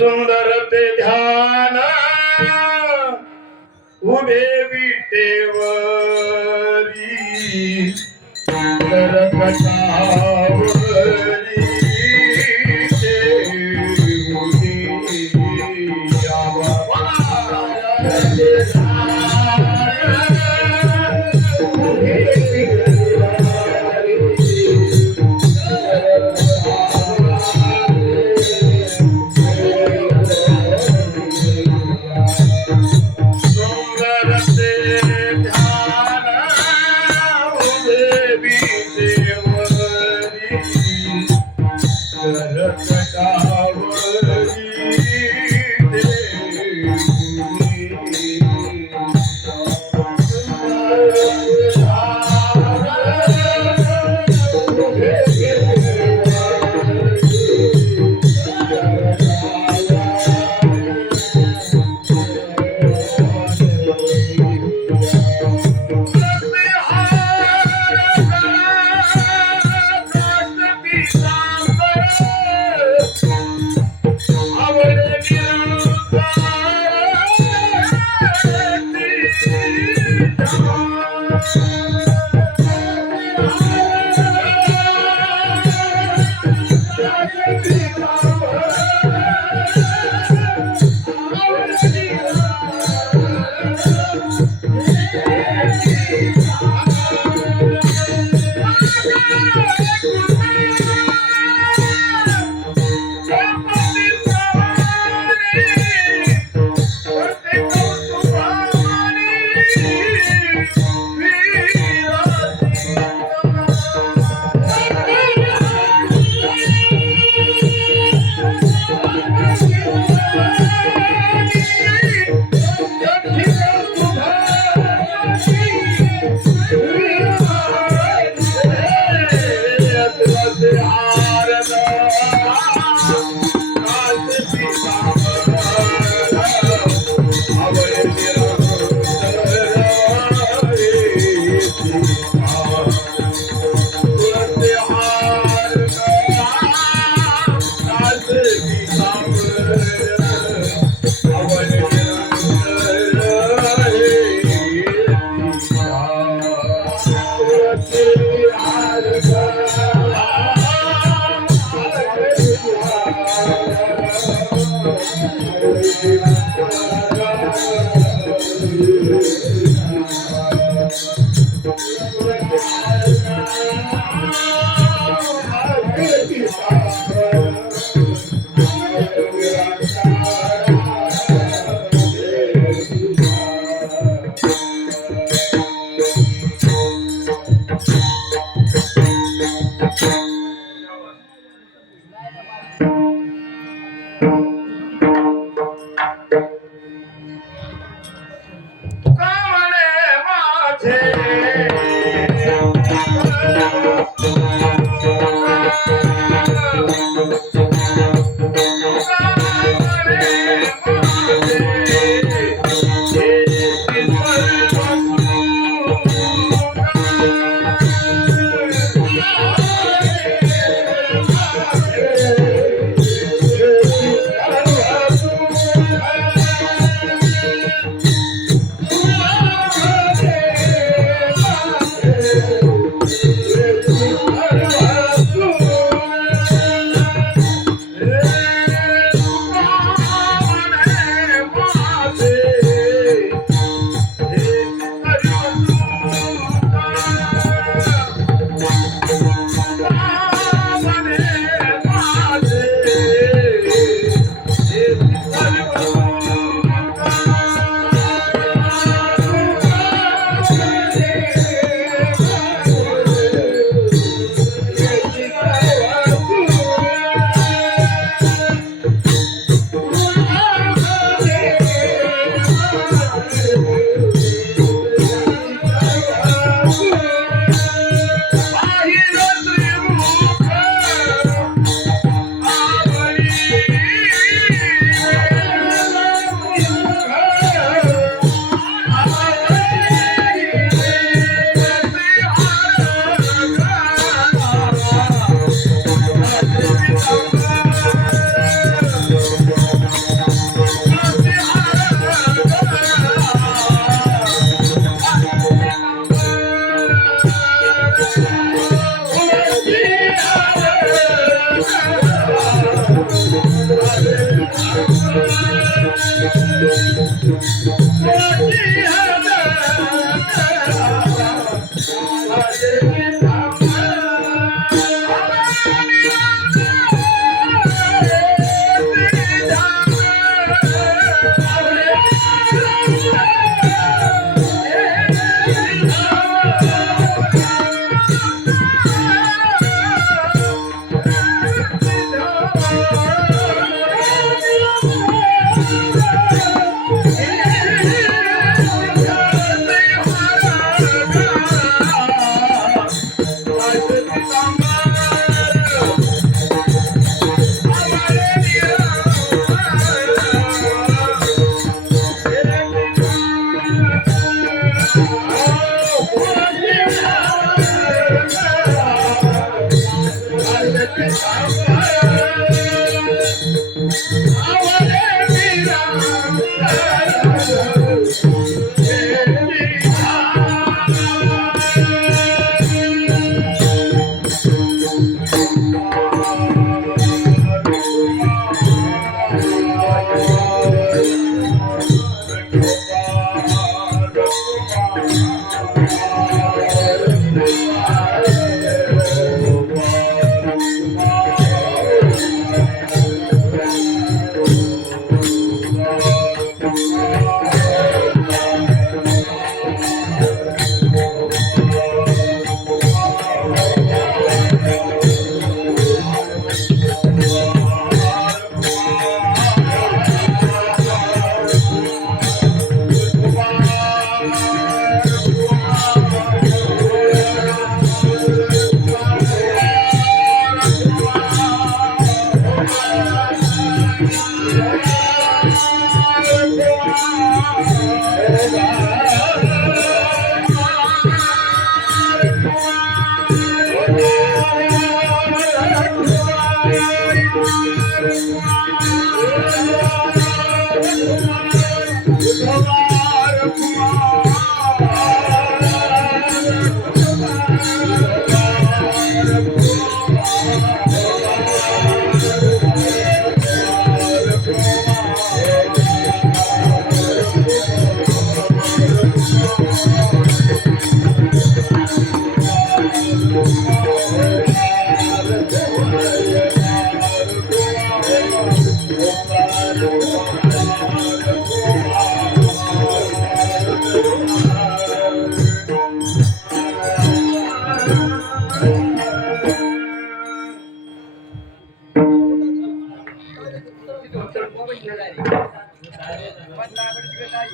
सुंदर ते ध्यान उभे विटेवरी करकटावरी ते मुनी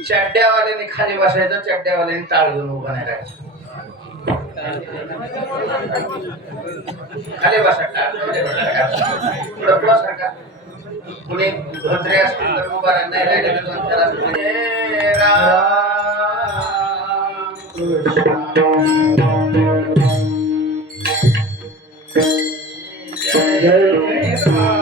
चड्ड्यावाल्याने खाली बसायचं, चड्ड्यावाल्याने टाळ घेऊन उभं नाही राहायचं. खाली बसा, टाळ पुढं पुढं सारखा. कुणी धोत्रे असतील तर उभा नाही राहिले तर दोन चार असतील. हे राम कृष्ण जय राम.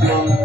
Thank you.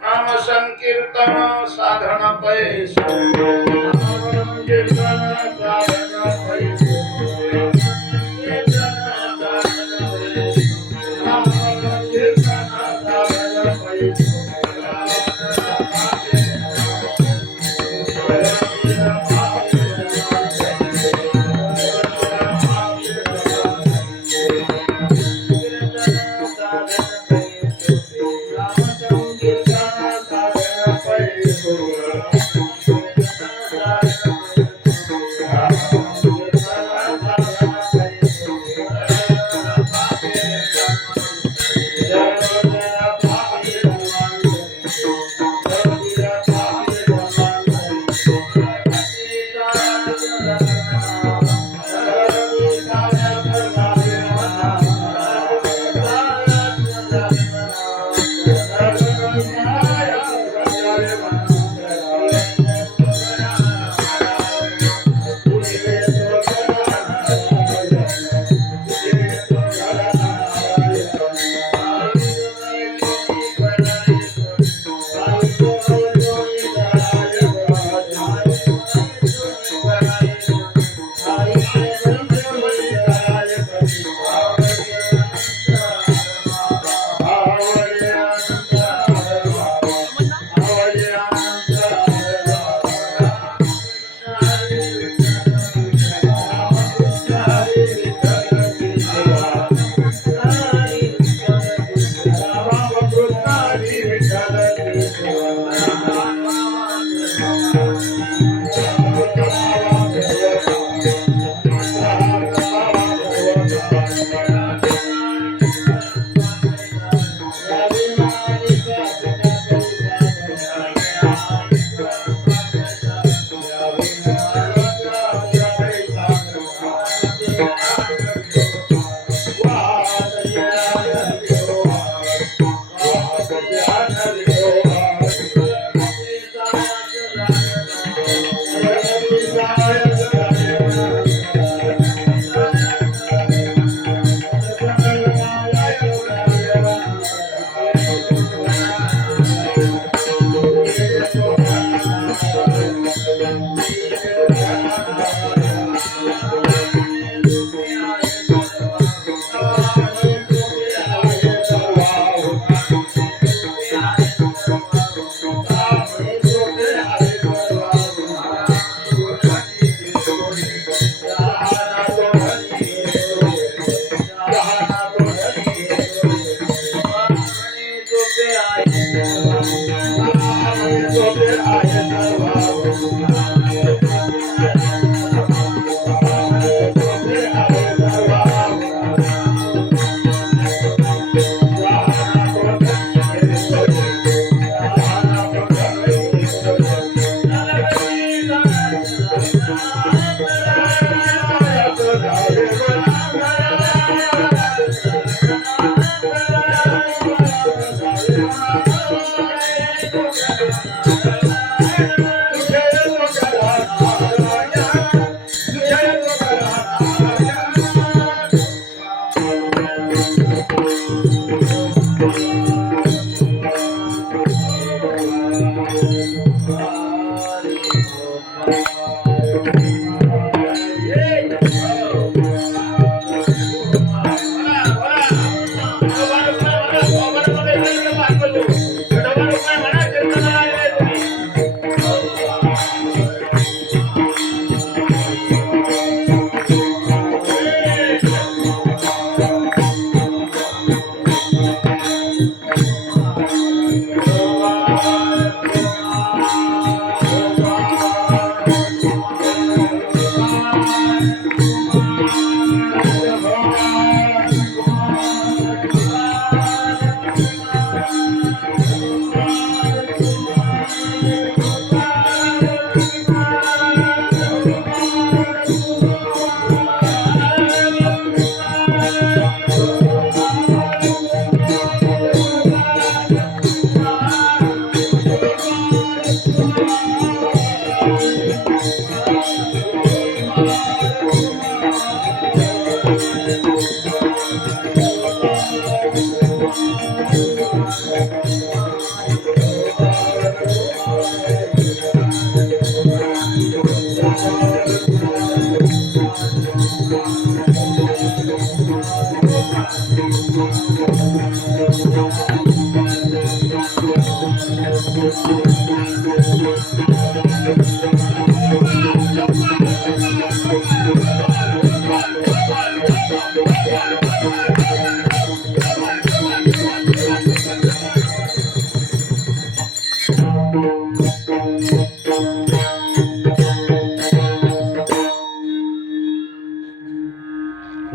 नाम संकीर्तन साधन पैसा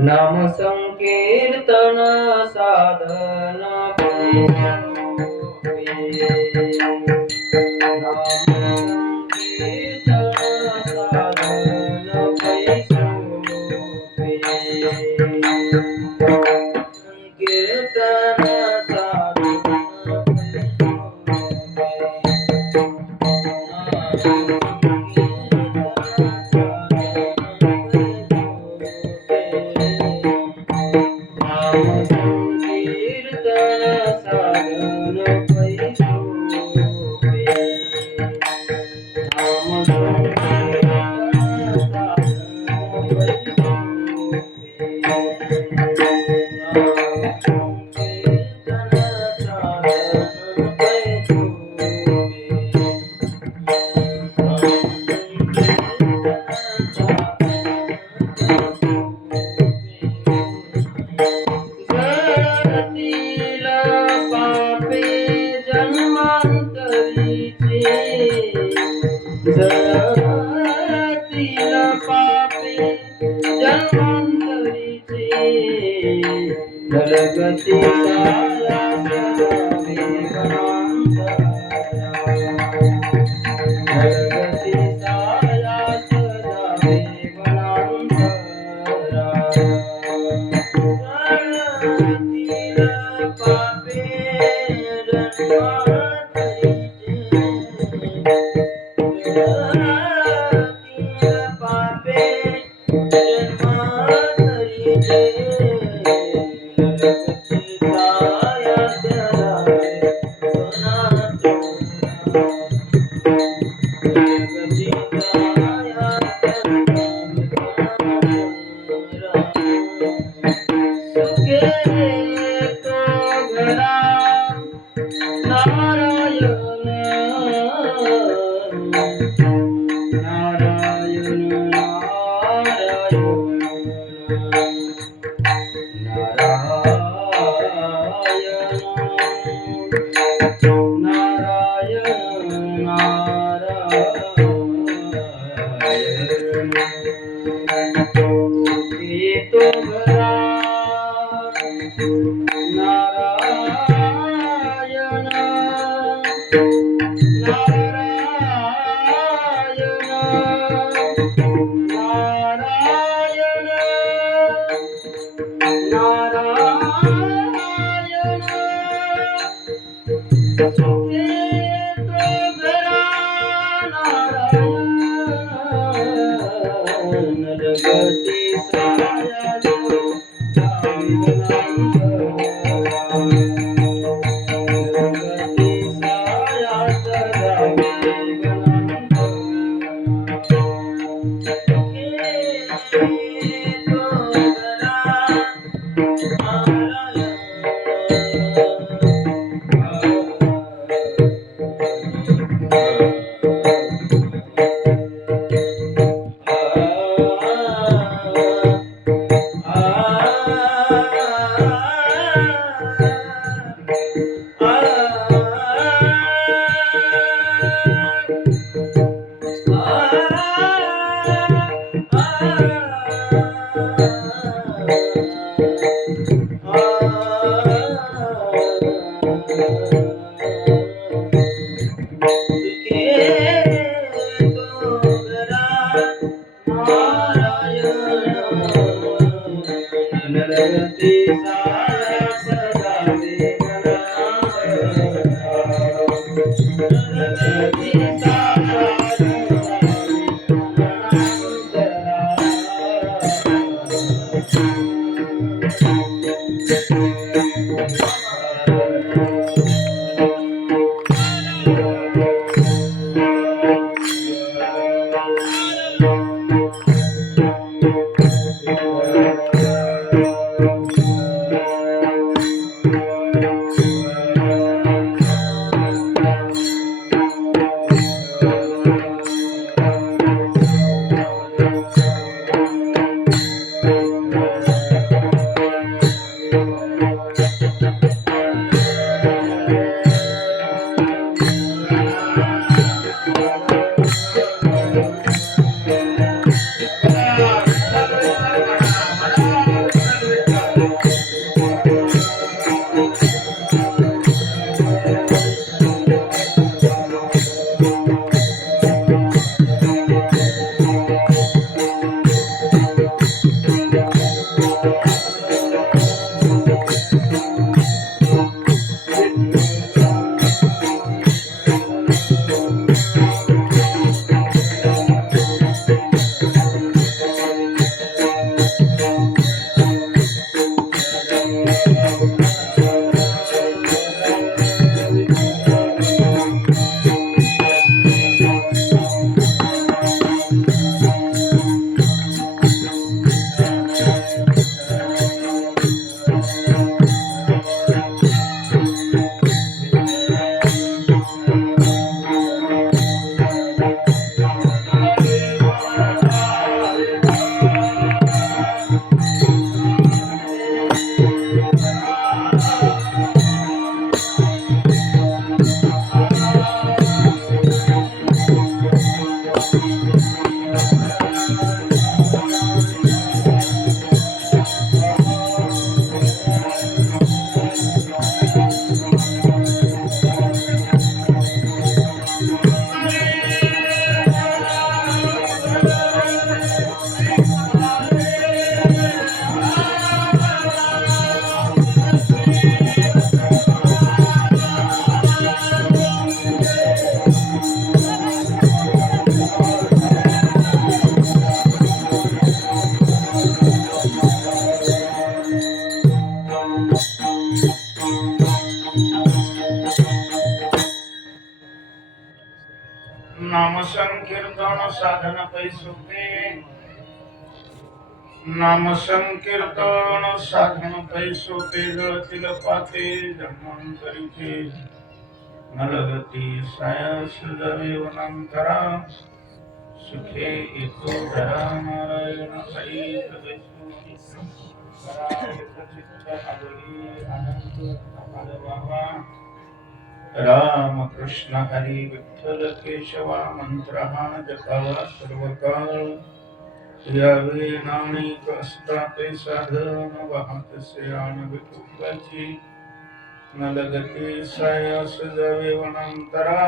नाम संकीर्तन साधन नाम संकीर्तन साधन संकीर्तन जळतील पापे जन्मांतरीचे जलगती साया सदावे जलगती साया सदावे जळतील पापे साधन पैसोपे नाम संकीर्तन साधन पैसोपे जळतील पाते जन्मांतरीचे नलगती सायस जवे वनांतरा सुखे एको धरा नारायण हरी राम कृष्ण हरी विठ्ठल केशवा मंत्र हा जपावा सर्वकाळ यावे नाणिक असताते साधन वाहत श्रेयान विकुपाची नलगती सायास जावे वनांतरा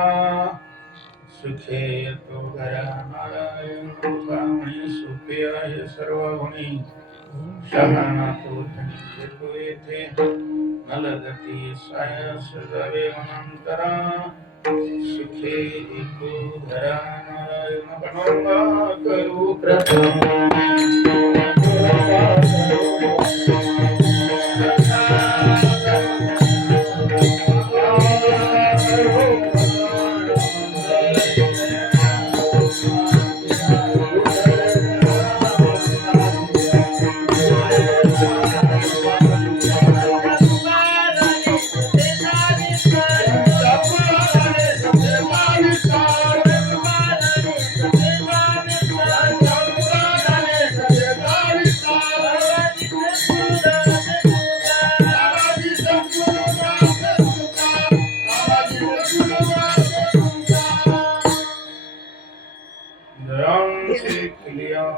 सुखे तो धरा नारायण कामणी सुखे आहे सर्व गुणी शहाणा तो धनी येतो येथे नलगती सायास जावे वनांतरा सुखे एको धरा नारायण बनवा करू प्रथम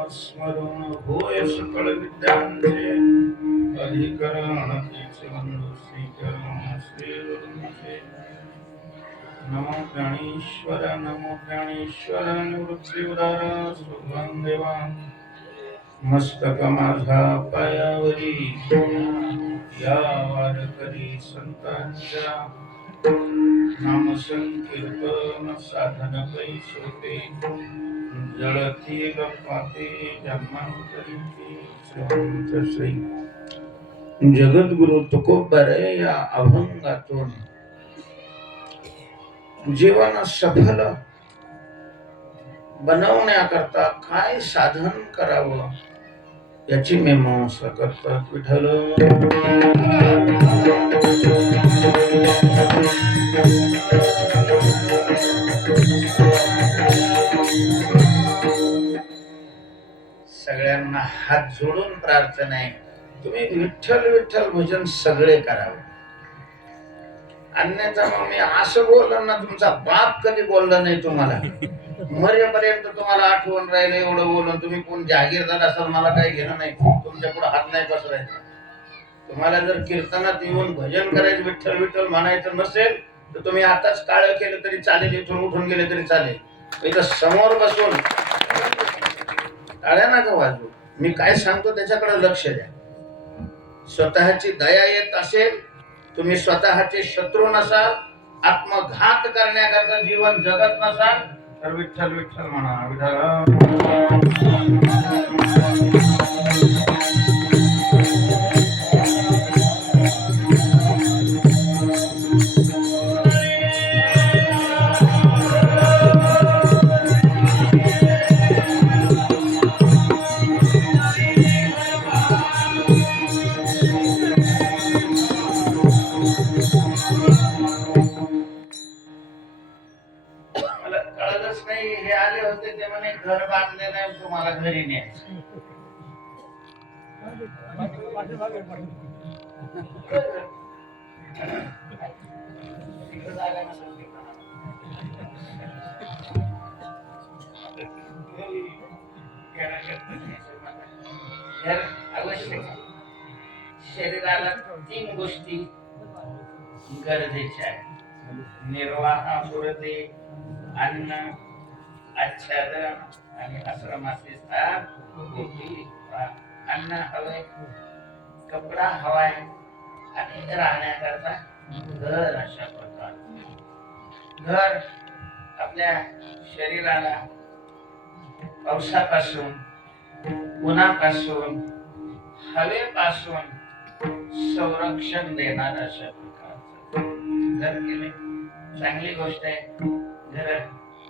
स्मरण होय सकळ विद्यांचे अधिकरण तीचे बंधु श्रीकरण श्रीरुचे नमो ज्ञानेश्वर निवृत्ती उदार सुभान देवा मस्तक माझा पायावरी या वारकरी संतांच्या नाम संकीर्तन साधन पैसोपे जळती पाते जन्मांतरीचे श्रीमंत श्री जगद्गुरु तुकोबरे या अभंगातून जीवन सफल बनवण्याकरता काय साधन करावं याची मीमांसा करतात. विठ्ठल सगळ्यांना हात जोडून प्रार्थना आहे, तुम्ही विठ्ठल विठ्ठल भजन सगळे करावं. अन्यथा मग मी असं बोललो ना, तुमचा बाप कधी बोलला नाही तुम्हाला, मरेपर्यंत तुम्हाला आठवण राहिलं एवढं बोलून. तुम्ही कोण जागीरदार असाल मला काही घेणं नाही, तुमच्या पुढे हात नाही पसरायचा. तुम्हाला जर कीर्तनात येऊन भजन करायचं, विठ्ठल विठ्ठल म्हणायचं नसेल तर तुम्ही आताच टाळं केलं तरी चालेल, इथून उठून गेले तरी चालेल. इथं समोर बसून टाळ्या नका वाजवू. मी काय सांगतो त्याच्याकडे लक्ष द्या. स्वतःची दया येत असेल, तुम्ही स्वतःचे शत्रू नसाल, आत्मघात करण्याकरता जीवन जगत नसाल तर विठ्ठल विठ्ठल म्हणा. मला कळलंच नाही, हे आले होते ते म्हणे घर बांधले नाही, तुम्हाला घरी न्यायचं. अवश्य शरीराला 3 गोष्टी गरजेच्या आहेत. निर्वाहापुरते अन्न, आच्छादन आणि आश्रमाचे स्थान. अन्न हवंय, कपडा हवाय आणि राहण्याकरता घर. अशा प्रकार घर आपल्या शरीराला पावसापासून, उन्हापासून, हवेपासून संरक्षण देणार अशा प्रकारचं घर केले. चांगली गोष्ट आहे, घर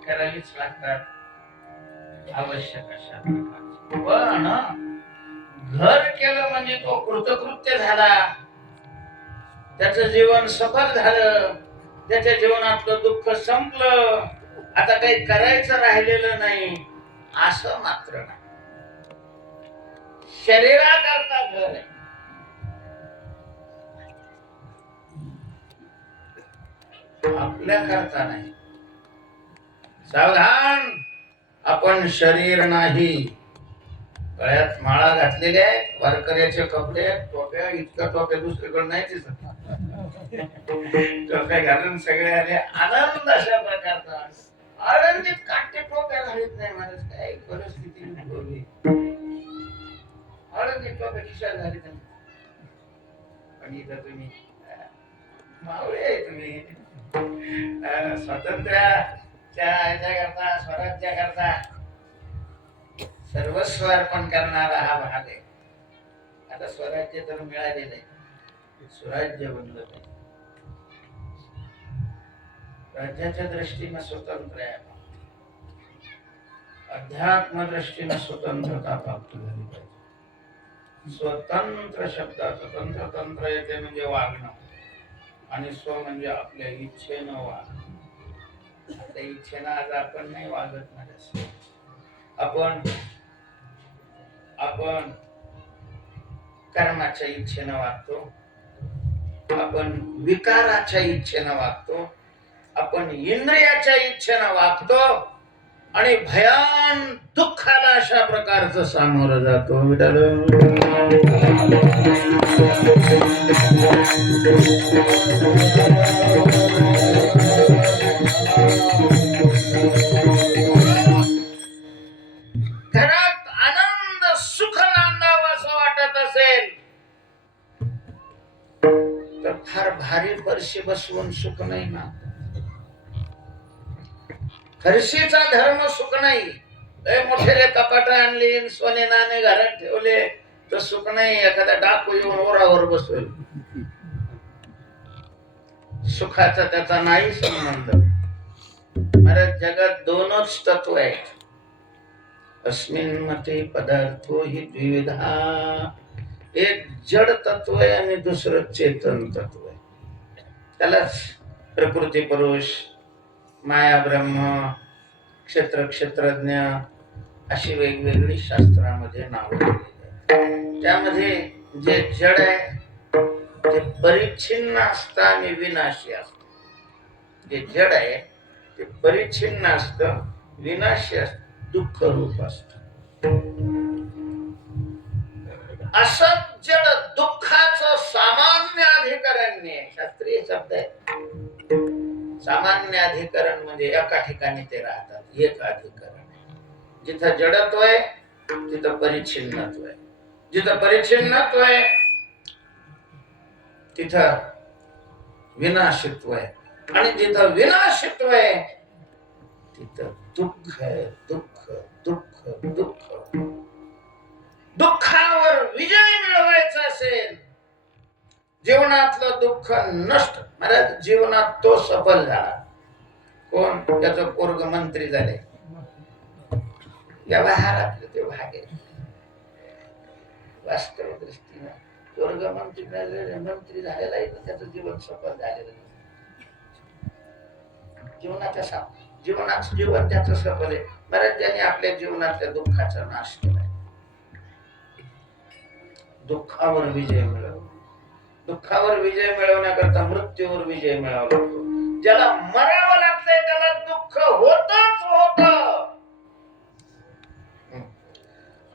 करावीच लागतात. आवश्यक अशा प्रकारचं. पण घर केलं म्हणजे तो कृतकृत्य झाला, त्याचं जीवन सफल झालं, त्याच्या जीवनातलं दुःख संपलं, आता काही करायचं राहिलेलं नाही असं मात्र नाही. शरीराकरता घर आहे, आपल्या करता नाही. सावधान, आपण शरीर नाही. गळ्यात माळा घातलेल्या आहेत, वारकऱ्याचे कपडे, टोप्या, इतक्या टोप्या दुसरीकडे नाही दिसत. टोप्या घालून सगळे आले, आनंद अशा प्रकारचा. आनंदीत काटे टोप्या घालत नाही महाराज, काय परिस्थिती उद्भवली. आनंदीत टोप्या खिशात घालीत नाही. पण इथं तुम्ही मावळे आहे, तुम्ही स्वातंत्र्याच्या ह्याच्याकरता, स्वराज्याकरता सर्वस्व अर्पण करणारा हा भाग आहे. आता स्वराज्य तर मिळालेलं आहे, स्वराज्य बनलं नाही. राज्याच्या दृष्टीने स्वतंत्र आहे, अध्यात्म दृष्टीने स्वतंत्रता प्राप्त झाली पाहिजे. स्वतंत्र शब्दाचं तंत्र, तंत्र येते म्हणजे वागणं, आणि स्व म्हणजे आपल्या इच्छेनं वागणं. आपल्या इच्छेनं आज आपण नाही वागत नाही. आपण कर्माच्या इच्छेनं वागतो, आपण विकाराच्या इच्छेनं वागतो, आपण इंद्रियाच्या इच्छेनं वागतो, आणि भयान दुःखाला अशा प्रकारचं सामोरं जातो. घरात आनंद सुख नांदावं असं वाटत असेल तर फार भारी फरशी बसवून सुख नाही ना. फरशीचा धर्म सुख नाही. लय मोठे कपाट आणली, सोने नाणे घरात ठेवले तर सुख नाही. एखादा डाकू येऊन ओरावर बसवेल, सुखाचा त्याचा नाही संबंध. महाराज, जगात दोनच तत्व आहेत. अस्मिन् मते पदार्थो हि द्विविधा. एक जड तत्व आहे आणि दुसरं चेतन तत्व आहे. त्यालाच प्रकृती पुरुष, माया ब्रह्म, क्षेत्र क्षेत्रज्ञ अशी वेगवेगळी शास्त्रामध्ये नाव दिलेली आहेत. त्यामध्ये जे जड आहे ते परिच्छिन्न असतं आणि विनाशी असतं. जे जड आहे ते परिच्छिन्न असतं, विनाशी असतं, दुःख रूप असतं. असं जड दुःखाचं सामान्य अधिकरण्य, शास्त्रीय शब्द आहे. सामान्य अधिकरण म्हणजे एका ठिकाणी ते राहतात, एक अधिकरण. जिथं जडत्व आहे तिथं परिच्छिन्नत्व आहे, जिथं परिच्छिन्नत्व आहे तिथं विनाशित्व आहे, आणि जिथं विनाशित्व आहे तिथं दुःख आहे. दुःख दुःख दुःख. दुःखावर विजय मिळवायचा असेल, जीवनातलं दुःख नष्ट. महाराज, जीवनात तो सफल झाला कोण? त्याचं पोरग मंत्री झाले. व्यवहारातलं ते भाग आहे. वास्तव दृष्टीनं पोरग मंत्री झालेला आहे तर त्याचं जीवन सफल झालेलं नाही. जीवन त्याचं सफल आहे. महाराज, ज्यांनी आपल्या जीवनातल्या दुःखाचा नाश केलाय, दुःखावर विजय मिळवला. दुःखावर विजय मिळवण्याकरता मृत्यूवर विजय मिळवला लागतो. ज्याला मरावं लागतंय त्याला दुःख होतच होत.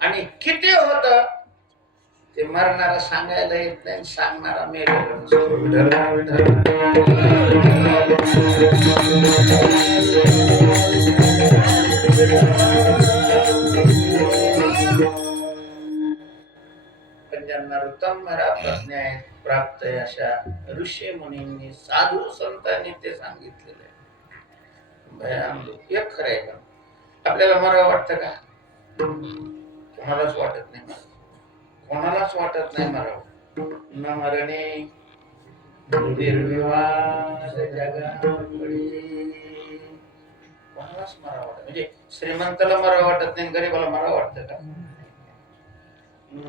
आणि किती होत ते मरणारा सांगायला येत नाही, सांगणारा मेलेला पण ज्यांना उत्तम प्रज्ञा आहे, प्राप्त आहे, अशा ऋषी मुनींनी, साधू संतांनी ते सांगितलेलं आहे. भयान एक खरं आहे का? आपल्याला मरावं वाटतं का? कोणालाच वाटत नाही. कोणालाच वाटत नाही मरावं. न मरणे दुर्विवाद जगापुढे. कोणालाच मरा वाटत म्हणजे श्रीमंताला मरा वाटत नाही गरीबाला मरा वाटतं का?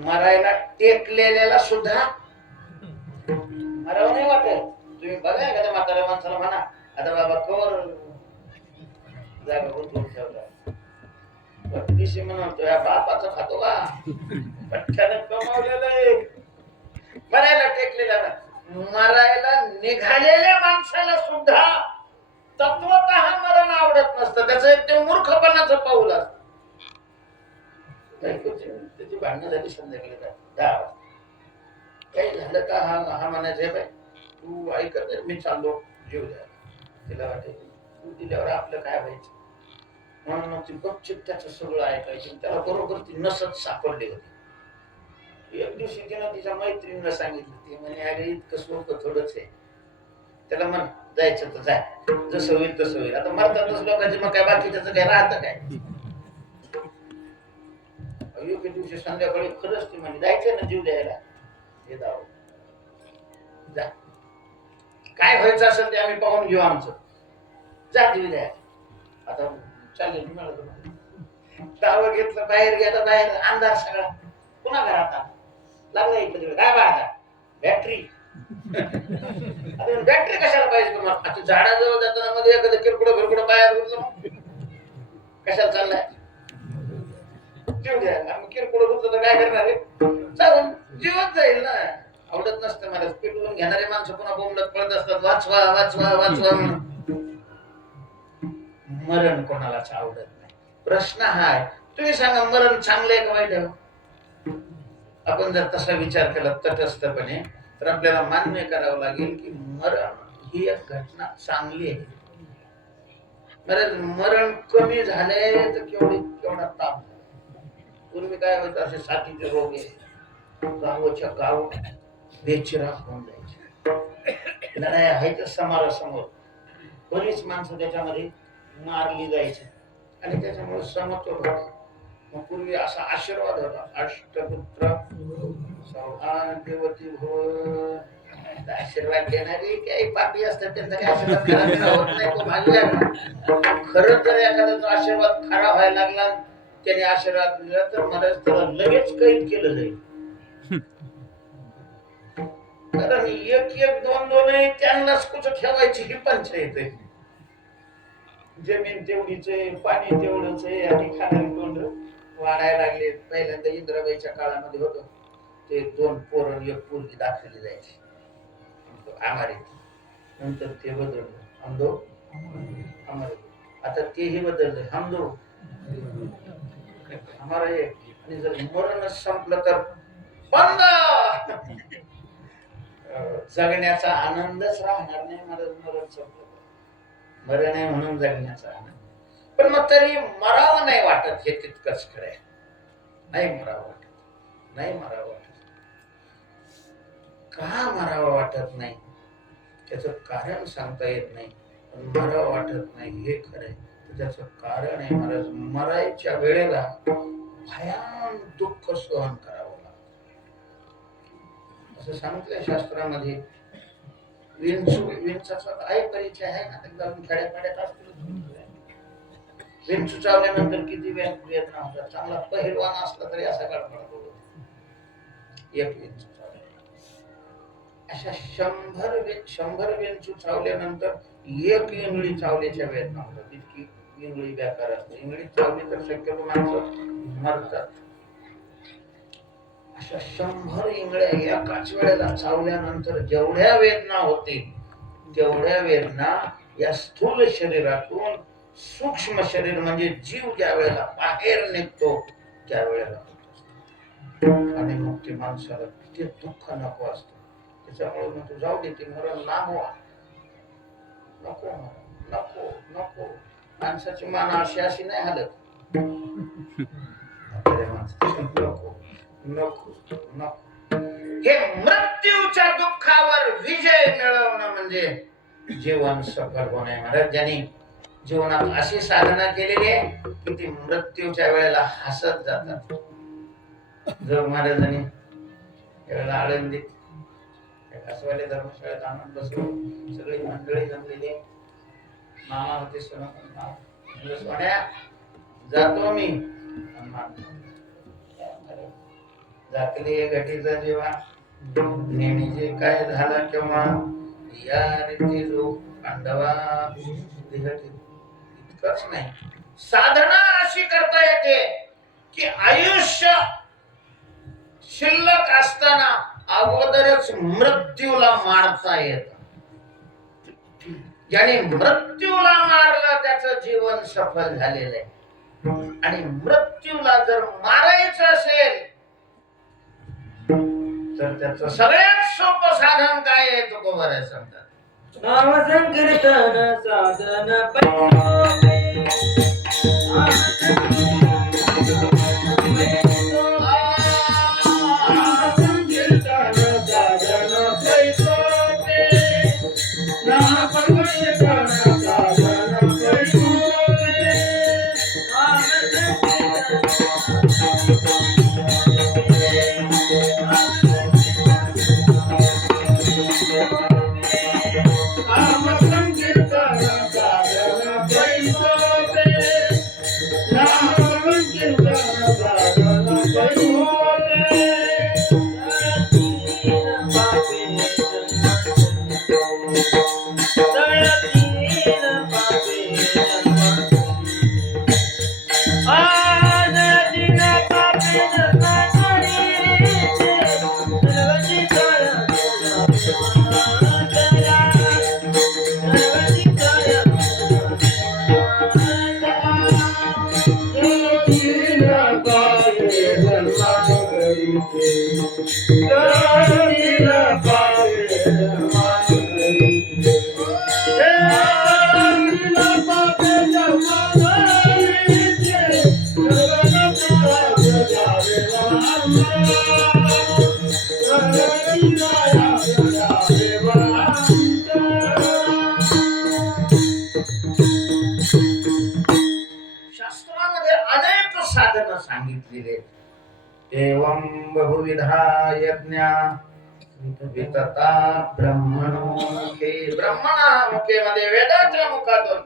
मरायला टेकलेल्याला सुद्धा मरावं नाही वाटत. तुम्ही बघा एखाद्या म्हाताऱ्या माणसाला म्हणा आता बाबा कवर जागा उचलून ठेवला दिवशी म्हणतो या बापाचं खातो का पटक्यानं कमावलेलं आहे. मरायला टेकलेल्याला मरायला निघालेल्या माणसाला सुद्धा तत्वतः मरण आवडत नसतं. त्याचं एक ते मूर्खपणाचं पाऊल असतं. त्याची भांडणं झाली संध्याकाळी 10 वाजता काही झालं का हा म्हणायचं बाई तू ऐकत मी चाललो जीव द्या. तिला वाटेल तू दिल्यावर आपलं काय व्हायचं म्हणून मग ती गपचिप त्याचं सगळं ऐकायची. त्याला बरोबर ती नसत सापडली होती. एक दिवशी तिनं तिच्या मैत्रिणीला सांगितलं. ती म्हणे अरे इतकं सोपं थोडंच आहे. त्याला म्हण जायचं तर जाय जसं होईल तसं होईल. आता मरतातच लोकांची मग काय बाकी त्याचं काय राहतं काय. योग्य दिवशी संध्याकाळी खरंच ती म्हणे जायचं ना जीव द्यायला हे जावं जा काय व्हायचं असेल ते आम्ही पाहून घेऊ आमचं जा जीव द्या. आता चालेल मिळालं दावं घेतलं बाहेर गेलं बाहेर अंधार सगळा पुन्हा घरात आला लागला इकडे तिकडे काय बघा बॅटरी बॅटरी कशाला पाहिजे तुम्हाला. आता झाडाजवळ जाताना मध्ये एखादं किरकुडं बाहेर कशाला चाललाय जीव द्या. किरकुडं होतं तर काय करणार आहे चालून जीवच जाईल ना. आवडत नसतं मला पेटवून घेणारे माणसं पुन्हा बोंबलत पळत असतात वाचवा वाचवा वाचवा म्हणून. मरण कोणालाच आवडत नाही. प्रश्न हा आहे तुम्ही सांगा मरण चांगलं आहे का वाईट आहे. आपण जर तसा विचार केला तटस्थपणे तर आपल्याला मान्य करावं लागेल की मरण ही एक घटना चांगली आहे. मरण कमी झाले तर केवढा ताप. पूर्वी काय होत असे साथीचे रोग आहे गावच्या गाव बेचिरा होऊन जायचे. लढाया व्हायच्या समोरासमोर बरीच माणसं त्याच्यामध्ये मारली जायची आणि त्याच्यामुळे समतोल होता. मग पूर्वी असा आशीर्वाद होता अष्टपुत्र सौभाग्यवती हो. आशीर्वाद देणारे काही पापी असतात त्यांचा काही आशीर्वाद खरा होत नाही. तो भाग्य खरं तर एखाद्याचा आशीर्वाद खरा व्हायला लागला त्याने आशीर्वाद दिला तर मला त्याला लगेच कैद केलं जाईल. कारण एक दोन त्यांनाच कुठं ठेवायची ही पंचायत आहे. जमीन तेवढीच आहे पाणी तेवढंच आहे आणि खाणारी तोंड वाढायला लागले. पहिल्यांदा इंद्राबाईच्या काळामध्ये होत ते 2 पोरं 1 पोरगी दाखवली जायची आमारे. नंतर ते बदललं हमदो आमारे. आता तेही बदललं हमदो आम्हाला एक. आणि जर मरणच संपलं तर बंद जगण्याचा आनंदच राहणार नाही. मरण संपलं मरण आहे म्हणून जगण्याचा आनंद. पण मग तरी मरावं नाही वाटत हे तितकंच खरं आहे. नाही मरावं वाटत नाही मरावं वाटत. का मरावं वाटत नाही त्याचं कारण सांगता येत नाही. पण मरावं वाटत नाही हे खरं आहे. त्याचं कारण आहे महाराज मरायच्या वेळेला भयान दुःख सहन करावं लागतं. असं सांगितलंय शास्त्रामध्ये. विंचाचा आहे परिचय आहे ना खेड्यापाड्यात असतो. विंचू चावल्यानंतर किती वेदना होतात. चांगला पहिलवान असला तरी असा गडबड होतो. एक विंचू अशा 100 विंचू चावल्यानंतर एक इंगळी चावल्याच्या वेदना होतात. इतकी इंगळी बेकार असते. इंगळी चावली तर शक्यतो माणसं मरतात. अशा 100 इंगळ्या एकाच वेळेला चावल्यानंतर जेवढ्या वेदना होतील तेवढ्या वेदना या स्थूल शरीरातून सूक्ष्म शरीर म्हणजे जीव ज्या वेळेला बाहेर निघतो त्यावेळेला आणि मग ते माणसाला किती दुःख नको असतं. त्याच्यामुळे मग तू जाऊ दे ते मरण लांब व्हा. नको नको नको. माणसाची मान अशी नाही हालत. नको नको नको. हे मृत्यूच्या दुःखावर विजय मिळवणं म्हणजे जीवन सफल होणे. महाराज ज्यांनी जीवनात अशी साधना केलेली आहे की ती मृत्यूच्या वेळेला हसत जातात. जर महाराजांनी त्यावेळेला आळंदीत असवाले धर्मशाळेत आणून बसवून सगळी मंडळी जमलेली मामा होते सोन्या जातो मी झाकली घटीचा जेव्हा नेहमीचे काय झाला किंवा या रीती जो पांडवा इतकंच नाही, साधना अशी करता येते की आयुष्य शिल्लक असताना अगोदरच मृत्यूला मारता येत. ज्याने मृत्यूला मारलं त्याचं जीवन सफल झालेलं आहे. आणि मृत्यूला जर मारायचं असेल तर त्याचं सगळ्यात सोपं साधन काय आहे तो बरं सांगतात. नाम संकीर्तन साधन पैसे शास्त्रामध्ये अनेक साधनं सांगितलेले. एवं बहुविधा यज्ञा वितता ब्रह्मणोमुखे. ब्रह्मणामुखे मध्ये वेदाच्या मुखातून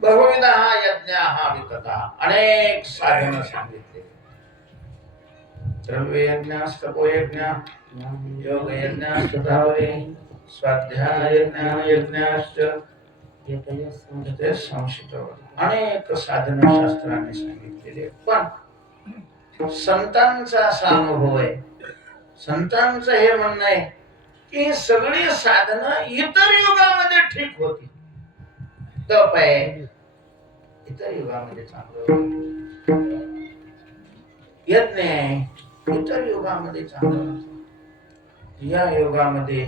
बहुविधा यज्ञा हा वितता अनेक साधनं सांगितले. द्रव्य यज्ञ, तपो यज्ञ, योग यज्ञ, धावरे, स्वाध्याय यज्ञाश्च ते संशित अनेक साधन शास्त्राने सांगितलेले. पण संतांचा असा अनुभव आहे, संतांचं हे म्हणणं आहे की सगळी साधनं इतर युगामध्ये ठीक होती. तप आहे इतर युगामध्ये चांगलं होतं, यज्ञ आहे इतर युगामध्ये चांगलं होतं, या युगामध्ये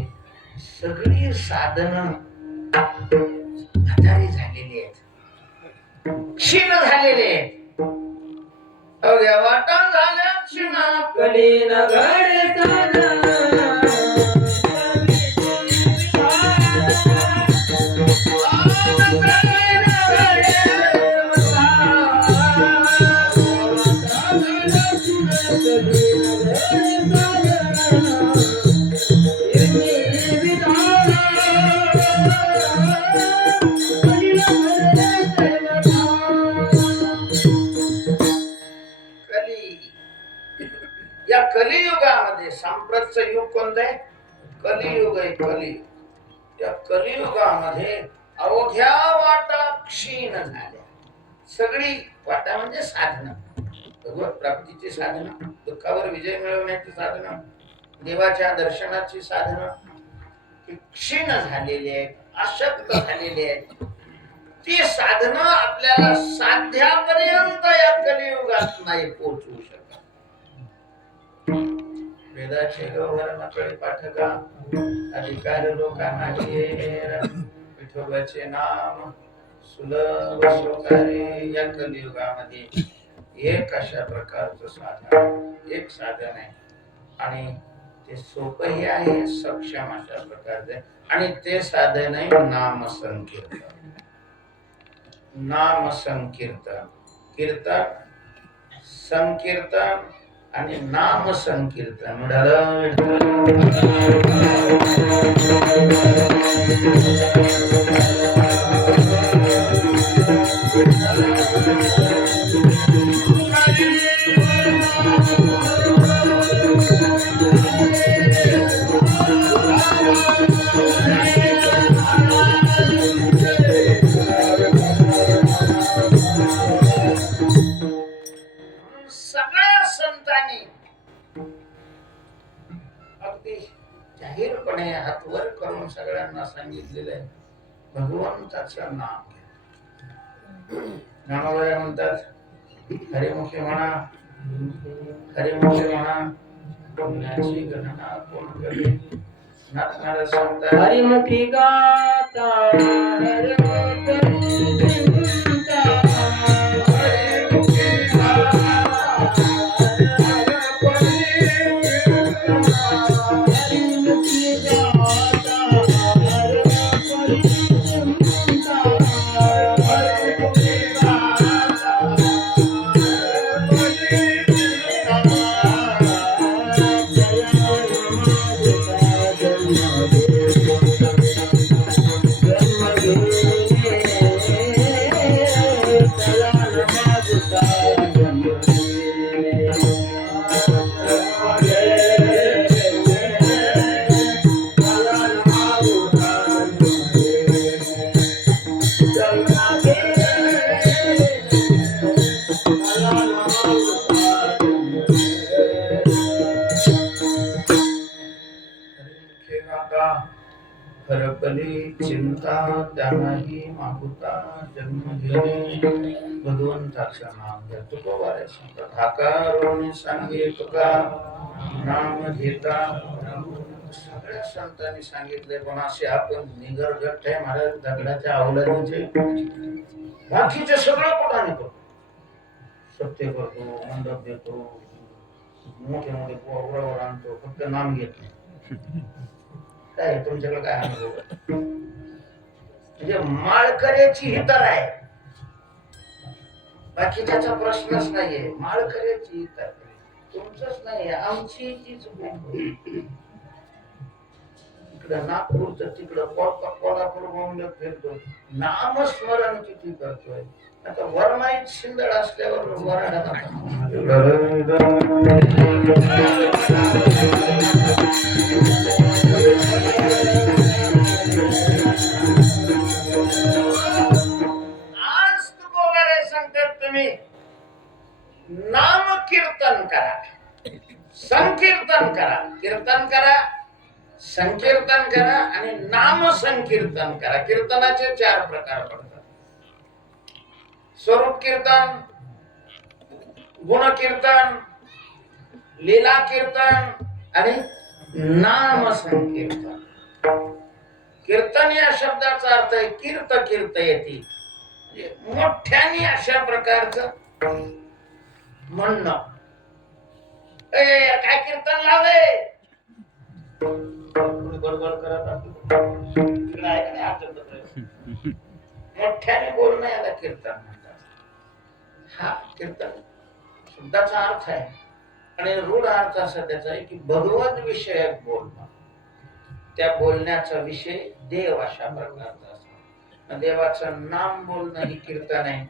सगळी साधनं आधारी झालेली आहेत, क्षीण झालेले आहेत. अवघ्या वाटा झाल्या क्षीण. कलीन घडे साधन या कलियुगामध्ये सांप्रतचं युग कोणतं आहे? कलियुग आहे. कलियुग. या कलियुगामध्ये अवघ्या वाटा क्षीण झाल्या. सगळी वाटा म्हणजे साधना, भगवत प्राप्तीची साधना, दुःखावर विजय मिळवण्याची साधना, देवाच्या दर्शनाची साधना क्षीण झालेली आहे, अशक्त झालेली आहे. ती साधना आपल्याला साध्यापर्यंत या कलियुगात नाही पोहोचवू शकत. वेदाचे गौहरणाकडे पाठका अधिकार लोकांना विठोबाचे नाम सुलभ सोकारे. या कलियुगामध्ये एक अशा प्रकारचं साधन, एक साधन आहे आणि ते सोपही आहे, सक्षम अशा प्रकारचं आहे. आणि ते साधन आहे नाम संकीर्तन. नाम संकीर्तन, कीर्तन, संकीर्तन आणि नाम संकीर्तन. सगळ्या संतांनी अगदी जाहीरपणे हात वर करून सगळ्यांना सांगितलेलं आहे, भगवंताचं नाम घ्या. ज्ञानोबा म्हणतात हरिमुखी म्हणा, हरिमुखी म्हणा, पुण्याची गणना कोण करेल. नाथनाथ सांगतात हरिमुखी गाता हरिमुखी चिंता, हरिमुखी गाता हरिमुखी गाता हरिमुखी चिंता, हरिमुखी गाता हरपली चिंता त्यालाही मागुता जन्म घेणे. भगवंताचं नाम घ्या. तुकोबारे सांगतात हाकारोनी सांगे तुका नाम घेता. सगळ्या संतांनी सांगितले, पण असे आपण निगरगट्ट आहे महाराज दगडाच्या अवलंबीचे. बाकीचे सगळं पोटाने करतो, सत्य करतो, मंडप देतो, मोठे मोठे पोरावर आणतो, फक्त नाम घेत नाही. काय तुमच्याकडे काय अनुभव आहे? म्हणजे माळकऱ्याची ही तर आहे, बाकी त्याचा प्रश्नच नाहीये. माळकऱ्याची ही तर तुमचंच नाहीये, आमची तीच इकडं नागपूरचं तिकडं कोल्हापूर बोंबलत फिरतो, नामस्मरण किती करतोय. आता वरमाईत शिंदळ असल्यावर वराडा आज तुकोबारे सांगतात तुम्ही नाम कीर्तन करा, संकीर्तन करा. कीर्तन करा, संकीर्तन करा आणि नाम संकीर्तन करा. कीर्तनाचे 4 प्रकार पडतात: स्वरूप कीर्तन, गुण कीर्तन, लीला कीर्तन आणि नाम संकीर्तन. कीर्तन या शब्दाचा अर्थ आहे कीर्त कीर्तयती, मोठ्याने अशा प्रकारचं म्हणणं. काय कीर्तन लावले बरोबर करत मोठ्याने बोलणं याला कीर्तन म्हणतात. हा कीर्तन शब्दाचा अर्थ आहे आणि रूढ अर्थ असा त्याचा आहे की भगवत विषयक बोलणं. त्या बोलण्याचा विषय देव अशा प्रकारचा असतो. देवाचं नाम बोलणं ही कीर्तन आहे,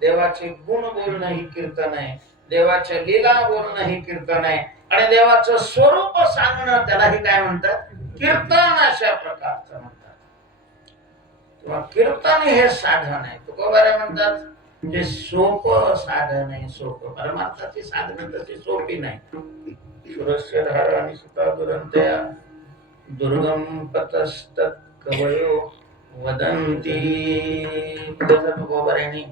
देवाचे गुण बोलणं ही कीर्तन आहे, देवाच्या लीला बोलणं ही कीर्तन आहे आणि देवाचं स्वरूप सांगणं त्यालाही काय म्हणतात? कीर्तन अशा प्रकारचं म्हणतात. किंवा कीर्तन हे साधन आहे. तुकोबारे म्हणतात हे सोपं साधन आहे. सोपं परमार्थाची साधन तशी सोपी नाही. सुरस्य धारा आणि सुता दुरंतया दुर्गम पतस्तत कवयो वदंती. तुकोबाऱ्यांनी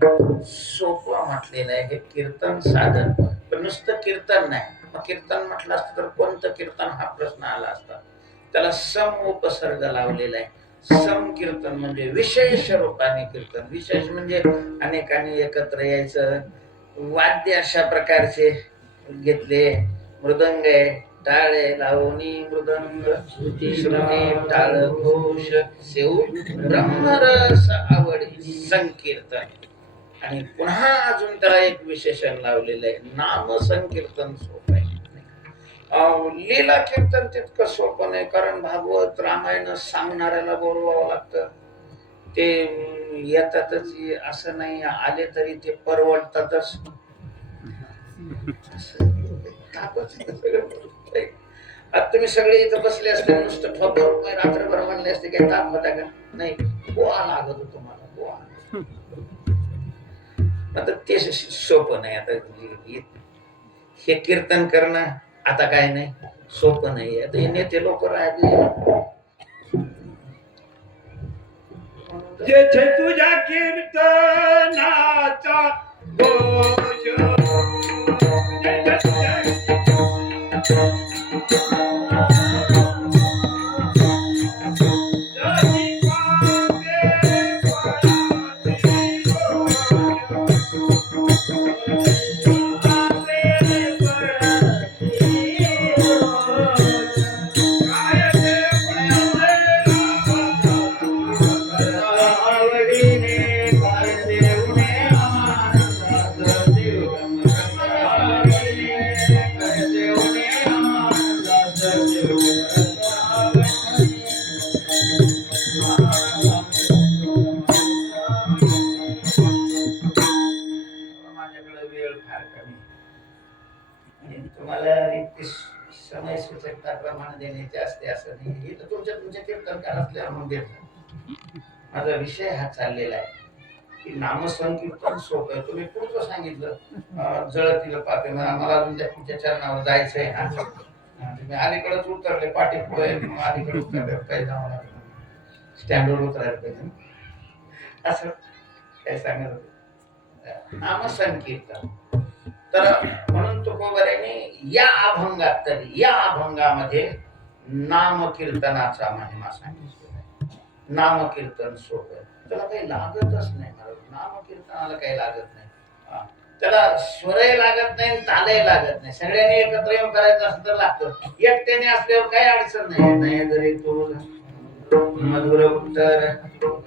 सोपं म्हटलेलं आहे हे कीर्तन साधन. पण नुसतं कीर्तन नाही. मग कीर्तन म्हटलं असतं तर कोणतं कीर्तन हा प्रश्न आला असता. त्याला सम उपसर्ग लावलेला आहे. सम कीर्तन म्हणजे विशेष रूपाने कीर्तन. विशेष म्हणजे अनेकांनी एकत्र यायचं, वाद्य अशा प्रकारचे घेतले, मृदंग आहे, टाळ आहे, लावणी, मृदंग, श्रुती, टाळ, घोष, सेऊ, ब्रह्मरस आवडी, संकीर्तन. आणि पुन्हा अजून त्याला एक विशेषण लावलेलं आहे, नाम संकीर्तन सोपं आहे. लीला कीर्तन तितकं सोपं नाही, कारण भागवत रामायण सांगणाऱ्याला बोलवावं लागतं. ते येतातच असं नाही, आले तरी ते परवडतातच. आता तुम्ही सगळे इथं बसले असते, नुसतं ठोकर रुपये रात्रभर म्हणले असते, काही ताप होता का? नाही, गोवा लागत होतो मला, गोवा. आता ते सोपं नाही. आता हे कीर्तन करणं आता काय नाही, सोपं नाही. आता हे नेते लोक राहते, जेथे तुझ्या कीर्तनाचा घोष, जेथे तुझ्या जशी पावे पराती घोष, पावे पराती घोष, काय ते आवडीने काय देऊने आनंदाचं जीवन, आवडीने काय देऊने आनंदाचं जीवन. माझ्याकडे वेळ फार कमी आणि तुम्हाला इतकी समय सूचकताप्रमाणे देण्याचे असते असं नाही. हे तर तुमच्या कीर्तनकार असल्यावर मग देतात. माझा विषय हा चाललेला आहे की नामसंकीर्तन सोपं आहे. तुम्ही पुढचं सांगितलं जळतीला पापे, मला अजून त्या पुढच्या चरणावर जायचंय ना. तुम्ही अलीकडेच उतरले, पाठी पुढे अलीकडे उतरले, काही जावं लागलं, स्टँडवर उतरायला पाहिजे असं काय सांगत होते. नामसंकीर्तन तर म्हणून तुकोबऱ्याने या अभंगात, तरी या अभंगामध्ये नामकीर्तनाचा महिमा सांगितलेला आहे. नामकीर्तन सोपं, त्याला काही लागतच नाही. नामकीर्तनाला काही लागत नाही, त्याला स्वरही लागत नाही, तालही लागत नाही. सगळ्यांनी एकत्र येऊन करायचं असं तर लागतं. एकट्याने असल्यावर काही अडचण नाही. जरी तो मधुर उत्तर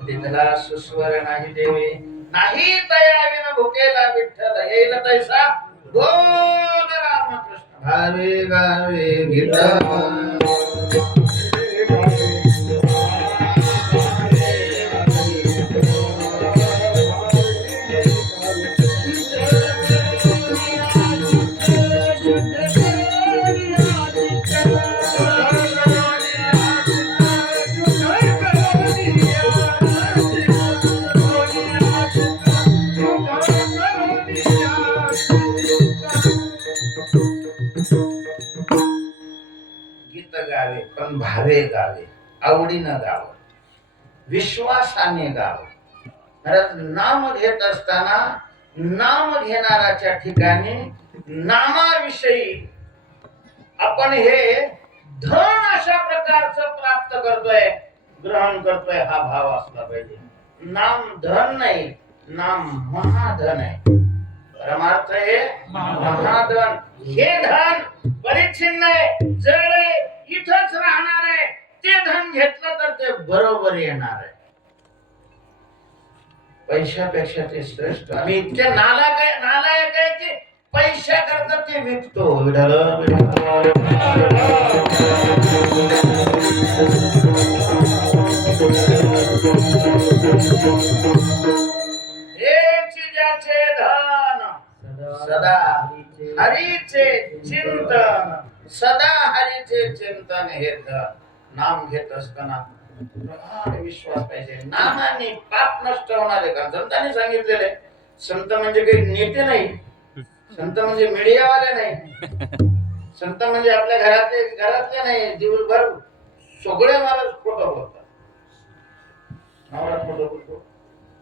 तिथला सुस्वर नाही देवे, नाही तयाविन भुकेला विठ्ठल येईल तैसा गोद रामकृष्ण भावे गावे विठ्ठल. गीत गावे पण भावे गावे, आवडीनं गावं, विश्वासाने गावं. नाम घेत असताना नाम घेणाराच्या ठिकाणी नामाविषयी आपण हे धन अशा प्रकारचं प्राप्त करतोय, ग्रहण करतोय, हा भाव असला पाहिजे. नाम धन नाही, नाम महाधन आहे. परमार्थ हे महाधन. हे धन परिच्छिन्न आहे, जड आहे, इथंच राहणार आहे. ते धन घेतलं तर ते बरोबर येणार आहे. पैशापेक्षा ते श्रेष्ठ. आम्ही इतके नालायक आहे की पैशा करता ते विकतो. ज्याचे धन सदा हरीचे चिंतन, सदा हरीचे चिंतन हे धन. नाम घेत असताना विश्वास पाहिजे. नामाने पाप नष्ट होणार आहे का? संतांनी सांगितलेले. संत म्हणजे काही नेते नाही, संत म्हणजे मीडियावाले नाही, संत म्हणजे आपल्या घरातले नाही. दिवसभर सगळे मला खोटं बोलतात. नवरा खोटं बोलतो,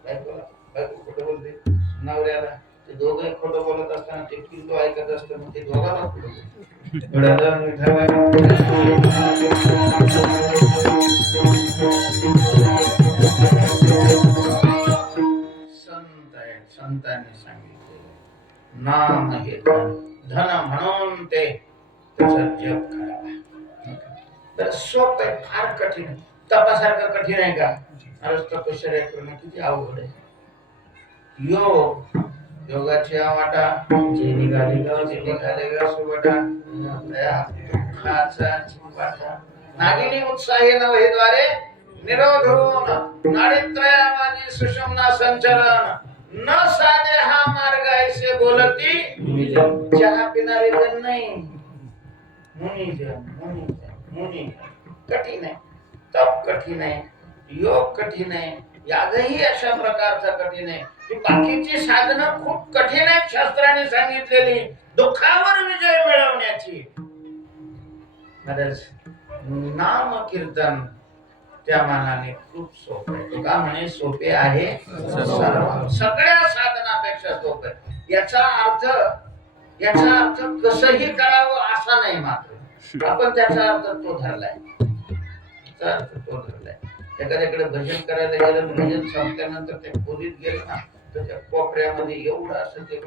बायको खोटं बोलते, नवऱ्याला. ते दोघे खोटं बोलत असताना ते किंतु ऐकत असतं, मग ते दोघांना खोटं बोलतो. संतांनी सांगितले नाम हे धन म्हणून ते त्याचा जप करावा. तर सोप आहे, फार कठीण. तपासारखं कठीण आहे का? तपश्चर्या करणं किती अवघड आहे. योगाची वाटा जे निघाले गा सुबटा, दुःखाचा चिंपाटा, नागिनी उत्साही नव हे द्वारे निरोध होऊन नाडीत्रयामाजी सुषुम्ना संचरण न साधे हा मार्ग ऐसे बोलती चहा पिणारे जण नाही मुनी कठीण आहे तप कठीण आहे योग कठीण आहे यागही अशा प्रकारचा कठीण आहे की बाकीची साधनं खूप कठीण आहेत शास्त्राने सांगितलेली दुःखावर विजय मिळवण्याची नाम कीर्तन त्या मानाने खूप सोपे आहे तुका म्हणे सोपे आहे सगळ्या साधनापेक्षा सोपे याचा अर्थ कसंही करावं असा नाही मात्र आपण त्याचा अर्थ तो धरलाय एखाद्याकडे भजन करायला गेलं भजन संपल्यानंतर ते खोलीत गेलं ना तर त्या कोपऱ्यामध्ये एवढं असं ते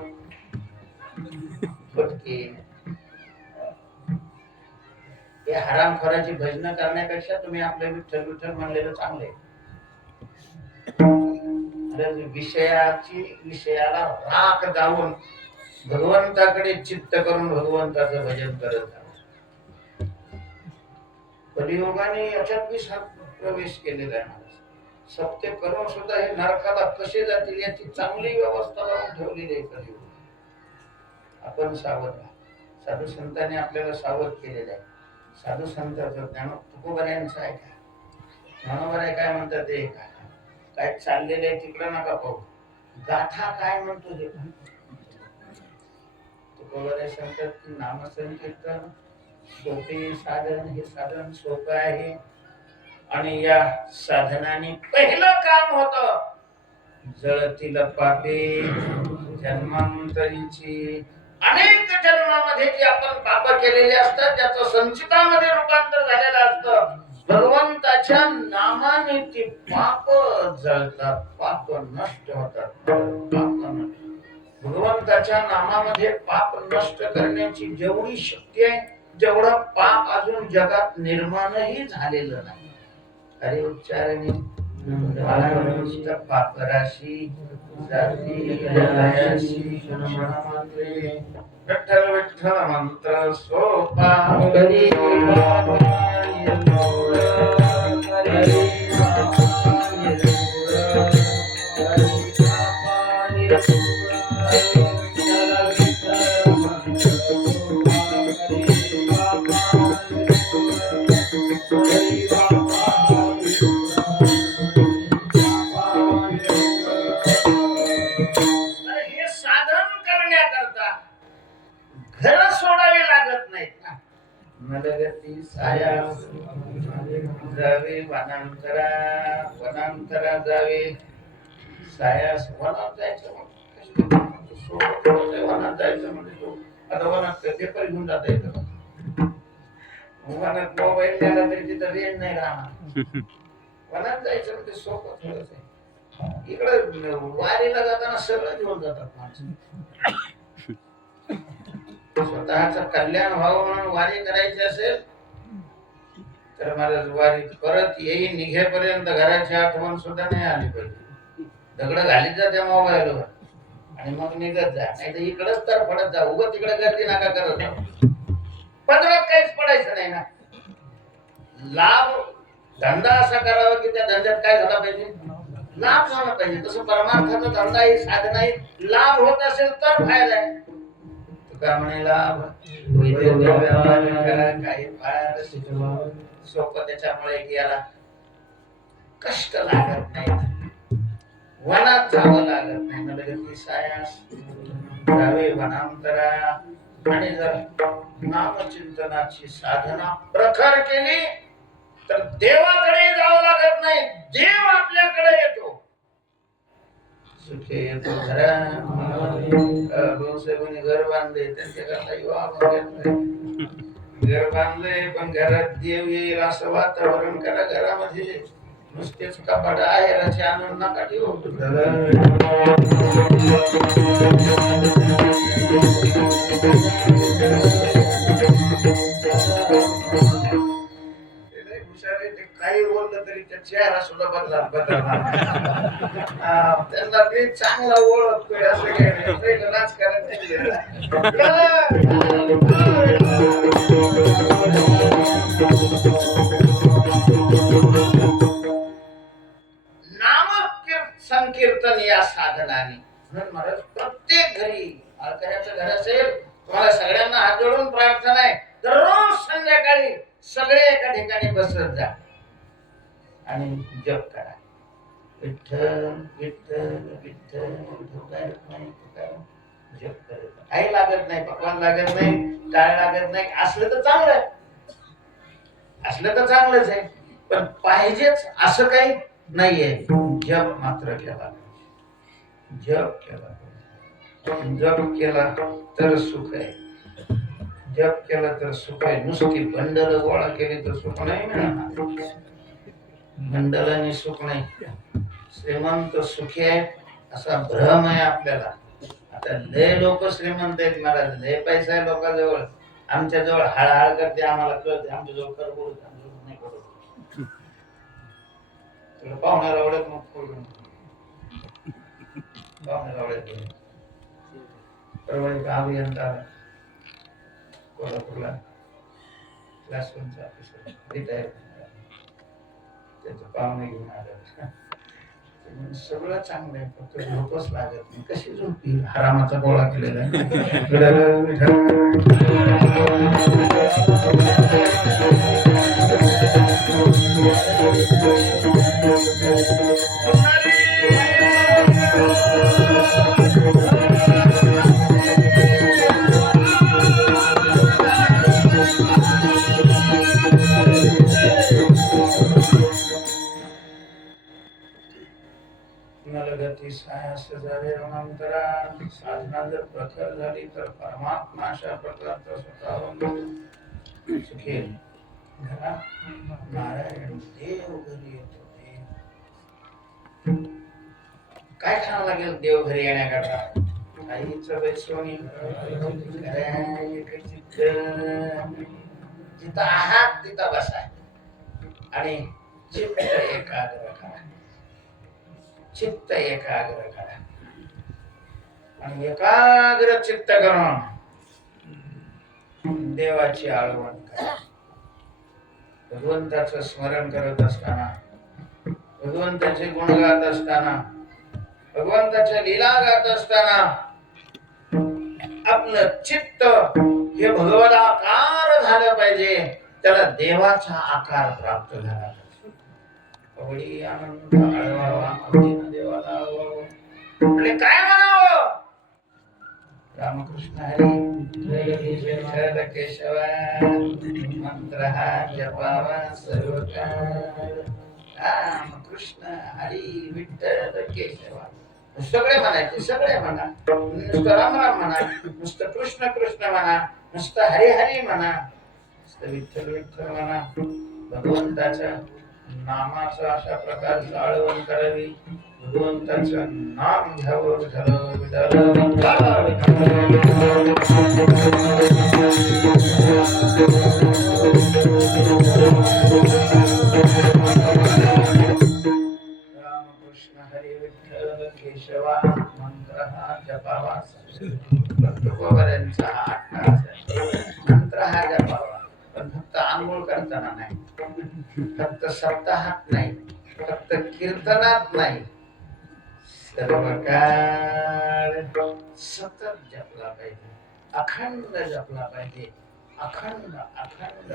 फटके हे हरामखोराची भजन करण्यापेक्षा तुम्ही आपले विठ्ठल म्हणलेलं चांगले विषयाला राख जाऊन भगवंताकडे चित्त करून भगवंताचं भजन करत आहोत कलियुगाने याच्यात प्रवेश केलेला आहे सत्य करून सुद्धा हे नरकाला कसे जातील याची चांगली व्यवस्था लावून ठेवलेली आहे कलियुग आपण सावध साधू संतांनी आपल्याला सावध केलेलं आहे साधू संतांचं ज्ञान तुकोबऱ्यांचं आहे का ज्ञानोबर आहे काय म्हणतात ते काय चाललेलं आहे तिकडं नका पाहू गाथा काय म्हणतो ते तुकोबरे सांगतात की नामसंकीर्तन सोपे साधन हे साधन सोपं आहे आणि या साधनाने पहिलं काम होत जळतील पापे जन्मांतरीची अनेक जन्मामध्ये जे आपण पाप केलेले असतात त्याचं संचितामध्ये रूपांतर झालेलं असतं भगवंताच्या नामाने ती पाप जळतात पाप नष्ट होतात भगवंताच्या नामामध्ये पाप नष्ट करण्याची जेवढी शक्ती आहे जेवढं पाप अजून जगात निर्माणही झालेलं नाही अरे उच्चारणे पाप राशी विठ्ठल विठ्ठल मंत्र सोपा जावे वनांतरा जावे सायास वनात जायचं वनात जायचं म्हणजे तो आता वनात पेपर घेऊन जाता येतं वनात मोबाईल द्यायला तरी तिथं रेंज नाही राहणार वनात जायचं म्हणजे सोपं थोडंच आहे इकडं वारीला जाताना सगळं घेऊन जातात माणसं स्वतःच कल्याण व्हावं म्हणून वारी करायची असेल तर मला वारी परत येई निघेपर्यंत घराची आठवण सुद्धा नाही आली पाहिजे दगड घालीत जा त्या मोबाईलवर आणि मग निघत जा नाही तर इकडच तर पडत जा उगत तिकडे गर्दी नका करत जा पदरात काहीच पडायचं नाही ना लाभ धंदा असा करावा की त्या धंद्यात काय झाला पाहिजे लाभ झाला पाहिजे तसं परमार्थाचा धंदा ही साधना ही लाभ होत असेल तर फायदा आहे तुका म्हणे लाभ काही फायदा सोपं त्याच्यामुळे याला कष्ट लागत नाही वनात जावं लागत नाही लगेच सायास जावे वनांतरा आणि जर नामचिंतनाची साधना प्रखर केली तर देवाकडे जावं लागत नाही देव आपल्याकडे येतो सुखे येतो घरा गोसाहेबांनी घर बांधले त्यांच्याकरता युवा घर बांधले पण घरात देव येईल असं वातावरण करा घरामध्ये नुसतेच कपाट आहेराचे आणून नका ठेवू काही बोललं तरी त्या चेहरा सुद्धा बदलणार त्यांना ते चांगला ओळखतोय असं काही राजकारण नाही नानी. म्हणून महाराज प्रत्येक घरी आळकऱ्याचं घर असेल, तुम्हाला सगळ्यांना हात जोडून प्रार्थना आहे, दररोज संध्याकाळी सगळे एका ठिकाणी बसत जा आणि जप करा. विठ्ठल विठ्ठल विठ्ठल. काय नाही काय जप करत. काही लागत नाही, पकवान लागत नाही, टाळ लागत नाही. असलं तर चांगलं आहे, असलं तर चांगलंच आहे, पण पाहिजेच असं काही नाहीये. जप मात्र केला, जप केला, जप केला तर सुख आहे. जप केला तर सुख आहे. नुसती बंडल गोळा केली तर सुख नाही मिळणार. बंडलाने सुख नाही. श्रीमंत सुखी आहे असा भ्रम आहे आपल्याला. आता लय लोक श्रीमंत आहेत महाराज, लय पैसा आहे लोकांजवळ. आमच्या जवळ हळहळ करते, आम्हाला कळते. आमच्या जवळ कर बोलत नाही करत. तुला पाहुण्याला आवडत मग पाहुण्याला आवडत. परवा एक अभियंता कोल्हापूरला क्लास 1चा ऑफिसर रिटायर, त्याचं पाहुणे घेऊन आलं. सगळं चांगलं आहे, फक्त झोपच लागत नाही. कशी झोपी? हरामाचा गोळा केलेला साधना जर प्रखर झाली तर परमात्मा अशा प्रकारचा स्वतःहून सुखेल. घरात नारायण देव घरी येतो. काय खावं लागेल देव घरी येण्याकरता? आईचं बैसोनी जिथं आहात तिथं बसा आणि चित्त एकाग्र करा. चित्त एकाग्र करा आणि एकाग्र चित्त करून देवाची आळवण करा. भगवंताचं स्मरण करत असताना, भगवंताचे गुण गात असताना, भगवंताच्या लीला गात असताना आपलं चित्त हे भगवदाकार झालं पाहिजे. त्याला देवाचा आकार प्राप्त झाला पाहिजे. कवडी आनंद आळवावा, अवधीन देवाला आळवावं. म्हणजे काय म्हणावं? रामकृष्ण हरी विठ्ठल केशव मंत्र हा जपावा सर्व काळ. रामकृष्ण हरी विठ्ठल केशव सगळे म्हणायचे, सगळे म्हणा. नुसतं राम राम म्हणा, नुसतं कृष्ण कृष्ण म्हणा, नुसतं हरी हरी म्हणा, नुसतं विठ्ठल विठ्ठल म्हणा. भगवंताच्या नामाचं अशा प्रकारचं आळवण करावी. भगवंताचं नाम घ्यावं. रामकृष्ण हरी विठ्ठल केशवा मंत्र हा जपावा. मंत्र हा जपावा, पण फक्त आंघोळ करताना नाही, फक्त सप्ताहात नाही, फक्त कीर्तनात नाही, सर्व काळ सतत जपला पाहिजे. अखंड जपला पाहिजे. अखंड अखंड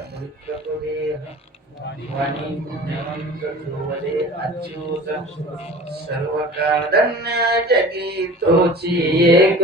वाणी पुण्यवंत ध्रुवदे अच्युत सर्व काळ धन्य जगी तोची एक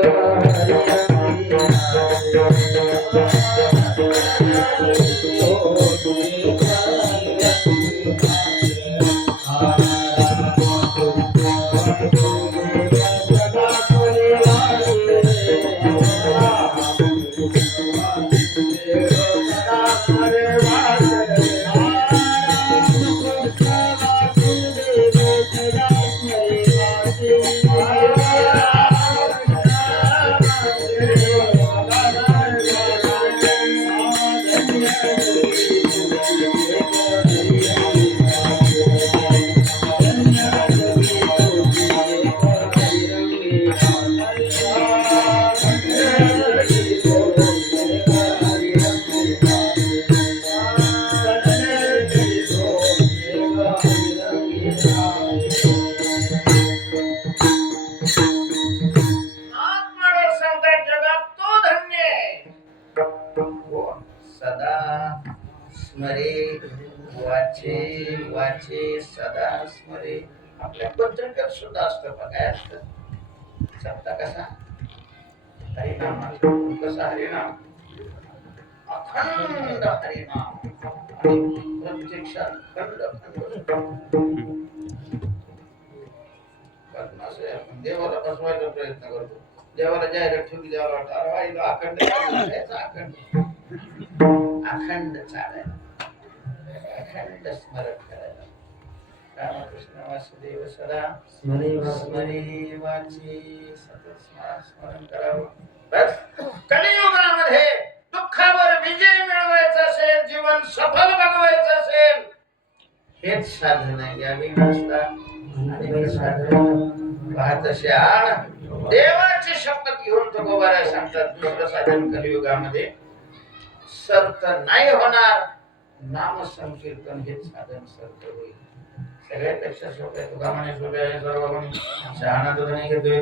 स्मरे वाचे वाचे सदा स्मरे. आपल्या पत्रिकेत सुद्धा असतं बघा, काय असतं सप्ता कसा हरिनाम, कसा हरिनाम, अखंड हरिनाम आणि प्रत्यक्षात खंड आपण देवाला बसवायचा प्रयत्न करतो. देवाला जाहिरात ठेवली, देवाला वाटतं अरे बाईला अखंड अखंड अखंड चालायला, अखंड स्मरण करायला. रामकृष्ण वासुदेव सदा स्मरे वाचे सतत स्मरण करावं. बस कलियुगामध्ये दुःखावर विजय मिळवायचा असेल, जीवन सफल बनवायचं असेल, हेच साधन आहे. यावी नसता आणि साधन पाहत शाळ देवाची शपथ घेऊन तो गोबारा सांगतात, दुसरं साधन कलियुगामध्ये सर्थ नाही होणार. नाम संकीर्तन हेच साधन सर्थ होईल. सगळ्यापेक्षा सोपं आहे. तुका म्हणे सोपे आहे सर्व म्हणे, शहाणा तो नाही घेतोय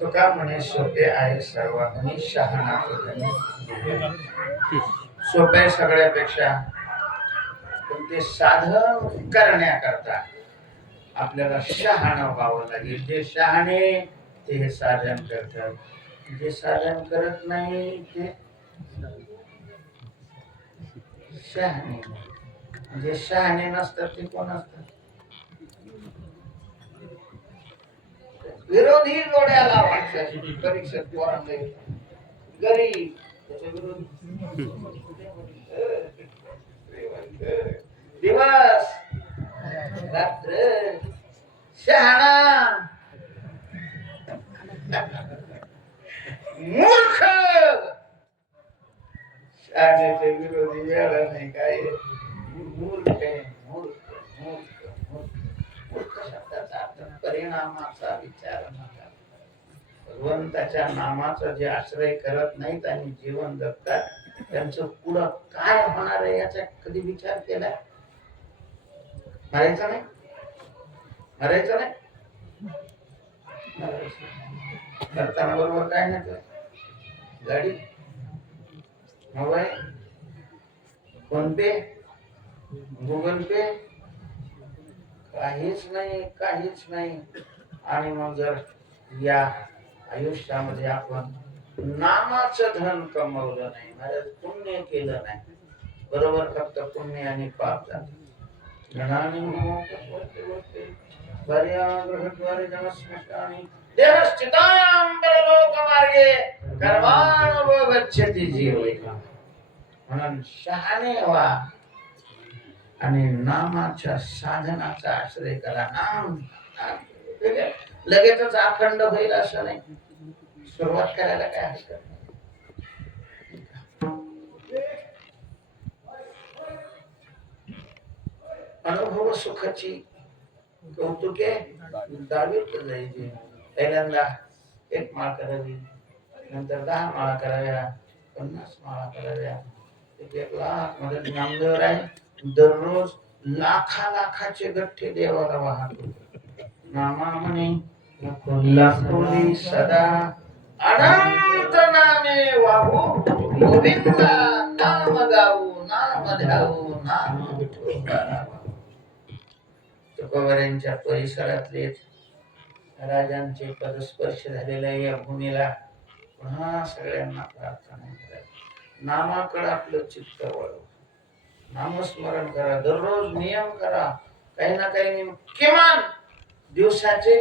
तुका म्हणे सोपे आहे सर्वांनी शहाणा सोपे सगळ्यापेक्षा, पण ते साधन करण्याकरता आपल्याला शहाणा व्हावं लागेल. जे शहाणे ते हे साधन करतात, जे साधन करत नाही ते शहाणे. जे शहाणे नसतात ते कोण असतात? विरोधी जोड्याला परीक्षेत पोरांना गरीब त्याच्या विरोधी दिवस रात्र शहाणा मूर्ख. शहाण्याचे विरोधी वेळा नाही काय, मूर्ख आहे. मूर्ख मूर्ख मूर्ख मूर्ख शब्दाचा अर्थ परिणामाचा विचार नका. भगवंताच्या नामाचा जे आश्रय करत नाहीत आणि जीवन जगतात, त्यांचं पुढं काय होणार आहे याचा कधी विचार केला? मरायचं नाही, मरायचं नाही, करताना बरोबर काय नाही, गाडी, मोबाईल, फोन पे, गुगल पे, काहीच नाही, काहीच नाही. आणि मग जर या आयुष्यामध्ये आपण नामाचं धन कमवलं नाही, महाराज पुण्य केलं नाही, बरोबर फक्त पुण्य आणि पाप झालं. म्हणून शहाणे व्हा आणि नामाच्या साधनाचा आश्रय करा. नाम लगेचच अखंड होईल असं नाही, सुरुवात करायला काय हरकत नाही. अनुभव सुखाची कौतुके दहावीत जायची. पहिल्यांदा 1 माळ करावी, नंतर 10 माळा कराव्या, 50 माळा कराव्या, 1 लाख मध्ये नामदेव आहे. दररोज लाखाचे गठ्ठे देवाला वाहतो. नामा म्हणे लाखोली सदा अनंत नामे वाहू, गोविंदा नाम गाऊ, नाम ध्याऊ, नाम तुकोबारावा. तुकोबारांच्या परिसरातले राजांचे पदस्पर्श झालेल्या या भूमीला पुन्हा सगळ्यांना प्रार्थना करा, नामाकडे आपलं चित्त वळव, नामस्मरण करा, दररोज नियम करा, काही ना काही नियम, किमान दिवसाचे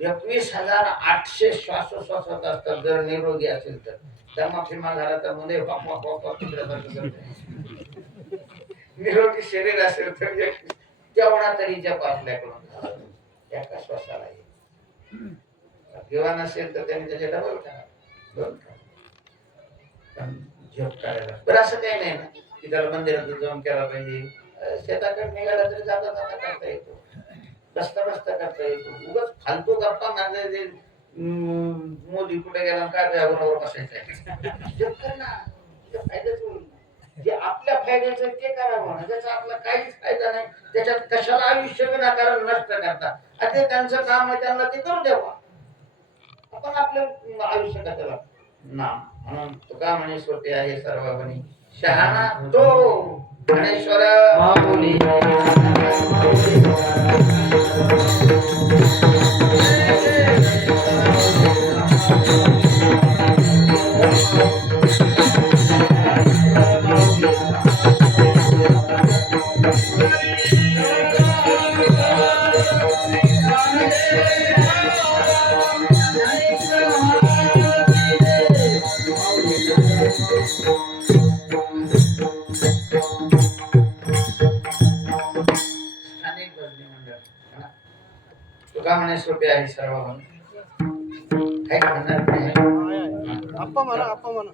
21,800 श्वासोश्वासात असतात जर निरोगी असेल तर. दमा फिमा झाला तर मध्ये निरोगी शरीर असेल तर तेवढा तरी जप आपल्याकडून एका श्वासाला किंवा नसेल तर त्यांनी त्याचे डबल करा, दोन करा, पण जप करायला. बरं असं काही नाही ना की त्याला मंदिरात जाऊन केला पाहिजे, शेताकडे निघाला तरी जाता जाता करता येतो, बसता बसता करता येतो. उगाच फालतू गप्पा म्हणजे मोदी कुठे गेला काय बरोबर बसायचं जप कर ना, फायदाच होईल. जे आपल्या फायद्याचं ते करावं ना, ज्याचा आपला काहीच फायदा नाही त्याच्यात कशाला आयुष्य विनाकारण नष्ट करता. ते त्यांचं काम आहे, त्यांना ते करू द्यावा, आपण आपलं आयुष्य कशाला नाम. म्हणून तुका म्हणे सोपे आहे सर्वभणी शहाणा तो गणेश्वर माऊली. तुका म्हणे सोपे आहे सर्वभणी. काय म्हणणार नाही आप्पा म्हणा, आप्पा म्हणा.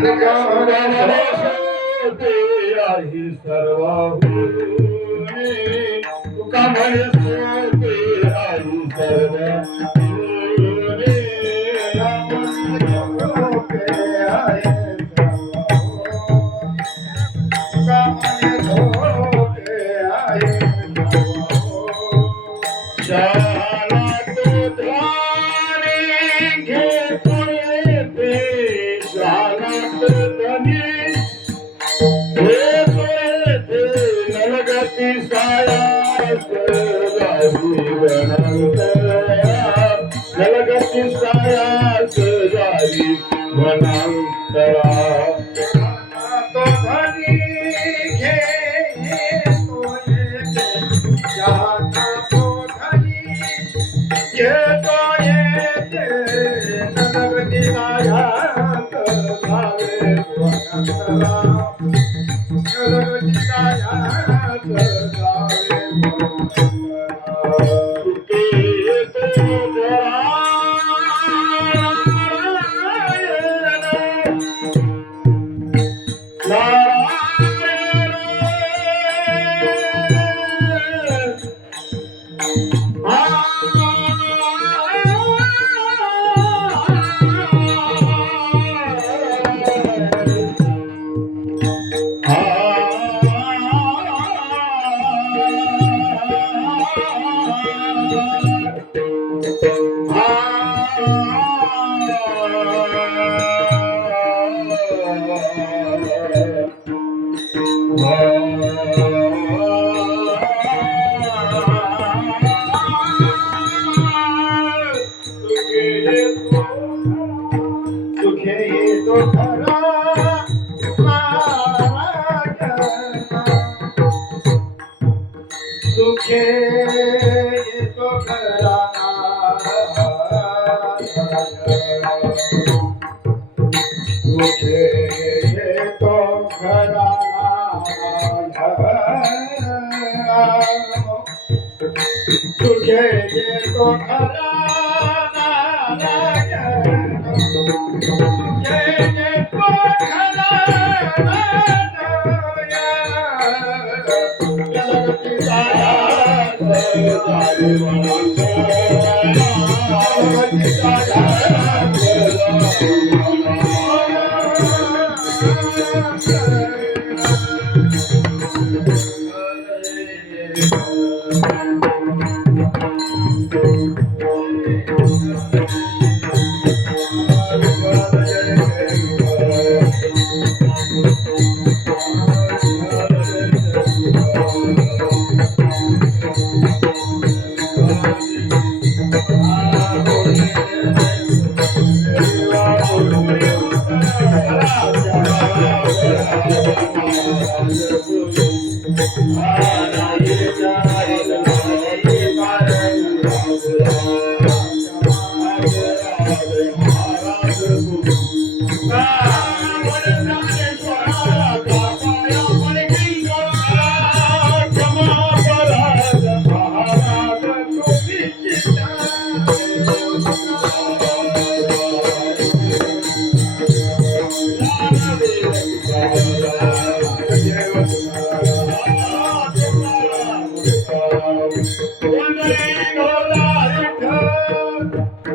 तुका म्हणे सोपे आहे सर्व म्हणून